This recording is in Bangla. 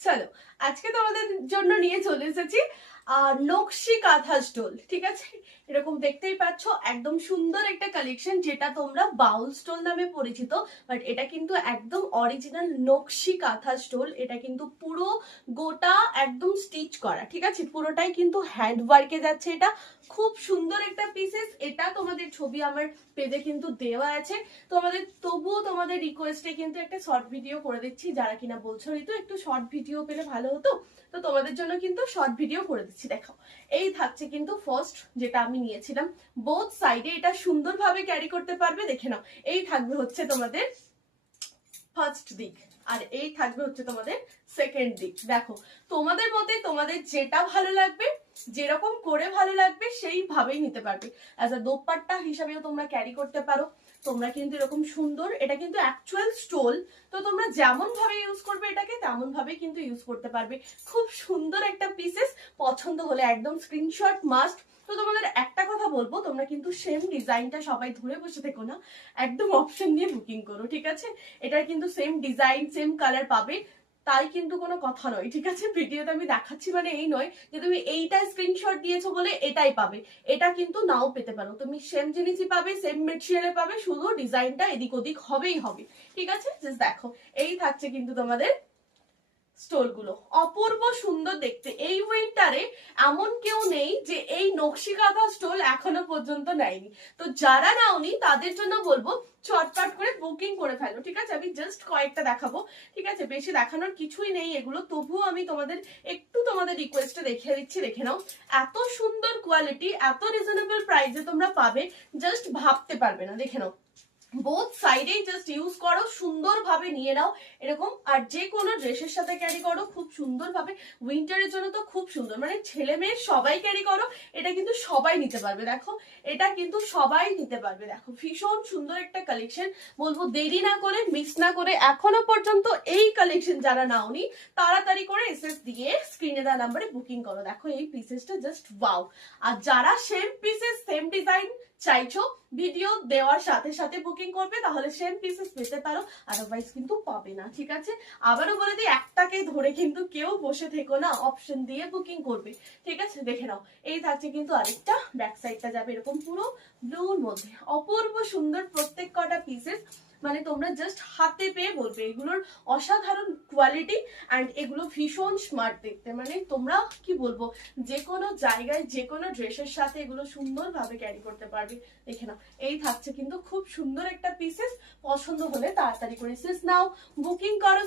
চলো, আজকে তোমাদের জন্য নিয়ে চলে এসেছি নকশি কাঁথা স্টোল। ঠিক আছে, এরকম দেখতেই পাচ্ছ, একদম সুন্দর একটা কালেকশন, যেটা তোমরা বাউল স্টোল নামে পরিচিত, বাট এটা কিন্তু একদম অরিজিনাল নকশি কাঁথা স্টোল। এটা কিন্তু পুরো গোটা একদম স্টিচ করা, ঠিক আছে, পুরোটাই কিন্তু হ্যান্ড ওয়ার্কে যাচ্ছে। এটা খুব সুন্দর একটা পিসেস। এটা তোমাদের ছবি আমার পেজে কিন্তু দেওয়া আছে। তবুও তোমাদের রিকোয়েস্টে কিন্তু একটা শর্ট ভিডিও করে দিচ্ছি, যারা কিনা বলছো ঋতু একটু শর্ট ভিডিও পেলে ভালো হতো, তো তোমাদের জন্য কিন্তু শর্ট ভিডিও করে দিচ্ছি। দেখো, এই থাকছে কিন্তু ফার্স্ট যেটা আমি নিয়েছিলাম, বোথ সাইডে এটা সুন্দরভাবে ক্যারি করতে পারবে। দেখে নাও, এই থাকবে হচ্ছে তোমাদের ফার্স্ট দিক, আর এই থাকবে হচ্ছে তোমাদের সেকেন্ড দিক। দেখো, তোমাদের মতে তোমাদের যেটা ভালো লাগবে, যেরকম করে ভালো লাগবে সেইভাবেই নিতে পারবে। অ্যাজ আ দোপাট্টা হিসাবেও তোমরা ক্যারি করতে পারো। তোমরা কিন্তু এরকম সুন্দর, এটা কিন্তু অ্যাকচুয়াল স্টোল, তো তোমরা যেমন ভাবে ইউজ করবে এটাকে তেমন ভাবে কিন্তু ইউজ করতে পারবে। খুব সুন্দর একটা পিসেস। পছন্দ হলে একদম স্ক্রিনশট মাস্ট। তো তোমাদের একটা কথা বলবো, তোমরা কিন্তু সেম ডিজাইনটা সবাই ধরে বসে থেকো না, একদম অপশন দিয়ে বুকিং করো, ঠিক আছে। এটার কিন্তু সেম ডিজাইন সেম কালার পাবে, তাই কিন্তু কোনো কথা নয়, ঠিক আছে। ভিডিওতে আমি দেখাচ্ছি মানে এই নয় যে তুমি এইটা স্ক্রিনশট দিয়েছো বলে এটাই পাবে, এটা কিন্তু নাও পেতে পারো। তুমি সেম জিনিসই পাবে, সেম মেটেরিয়ালে পাবে, শুধু ডিজাইনটা এদিক ওদিক হবেই হবে, ঠিক আছে। জাস্ট দেখো, এই থাকছে কিন্তু তোমাদের স্টোল গুলো, অপূর্ব সুন্দর দেখতে। এই উইন্টারে এমন কেউ নেই যে এই নকশি কাঁথা স্টোল এখনো পর্যন্ত নেয়নি। তো যারা নাওনি তাদের জন্য বলবো চটপট করে বুকিং করে ফেলো, ঠিক আছে। আমি জাস্ট কয়েকটা দেখাবো, ঠিক আছে, বেশি দেখানোর কিছুই নেই এগুলো, তবুও আমি তোমাদের একটু তোমাদের রিকোয়েস্টে দেখিয়ে দিচ্ছি। দেখে নাও, এত সুন্দর কোয়ালিটি, এত রিজনেবল প্রাইসে তোমরা পাবে, জাস্ট ভাবতে পারবে না। দেখে নাও, বোথ সাইডেই জাস্ট ইউজ করো, সুন্দরভাবে নিয়ে নাও এরকম, আর যে কোনো ড্রেসের সাথে ক্যারি করো খুব সুন্দরভাবে। উইন্টারের জন্য তো খুব সুন্দর, মানে ছেলে মেয়ে সবাই ক্যারি করো, এটা কিন্তু সবাই নিতে পারবে। দেখো, এটা কিন্তু সবাই নিতে পারবে। দেখো, ভীষণ সুন্দর একটা কালেকশন। বলবো দেরি না করে, মিস না করে, এখনো পর্যন্ত এই কালেকশন যারা নাওনি তাড়াতাড়ি করে এসএস দিয়ে স্ক্রিনে দেওয়া নাম্বারে বুকিং করো। দেখো, এই পিসেসটা জাস্ট ওয়াও। আর যারা সেম পিসেস সেম ডিজাইন চাইছো, ভিডিও দেওয়ার সাথে সাথে বুকিং করবে, তাহলে সেম পিসেস পেতে পারো, আদারওয়াইজ কিন্তু পাবে না, ঠিক আছে। আবারও বলে দিই, একটাকে ধরে কিন্তু কেউ বসে থেকো না, অপশন দিয়ে বুকিং করবে, ঠিক আছে। দেখে নাও, এই থাকছে কিন্তু আরেকটা, ব্যাক সাইডটা যাবে এরকম পুরো ব্লুর মধ্যে, অপূর্ব সুন্দর প্রত্যেক কটা পিসেস। মানে তোমরা জাস্ট হাতে পেয়ে বলবে এগুলোর অসাধারণ কোয়ালিটি, অ্যান্ড এগুলো ভীষণ স্মার্ট দেখতে। মানে তোমরা কি বলবো, যে কোনো জায়গায় যে কোনো ড্রেসের সাথে এগুলো সুন্দরভাবে ক্যারি করতে পারবে। দেখে নাও, এই থাকছে কিন্তু খুব সুন্দর একটা পিসেস। পছন্দ হলে তাড়াতাড়ি করে সিস নাও, বুকিং করো।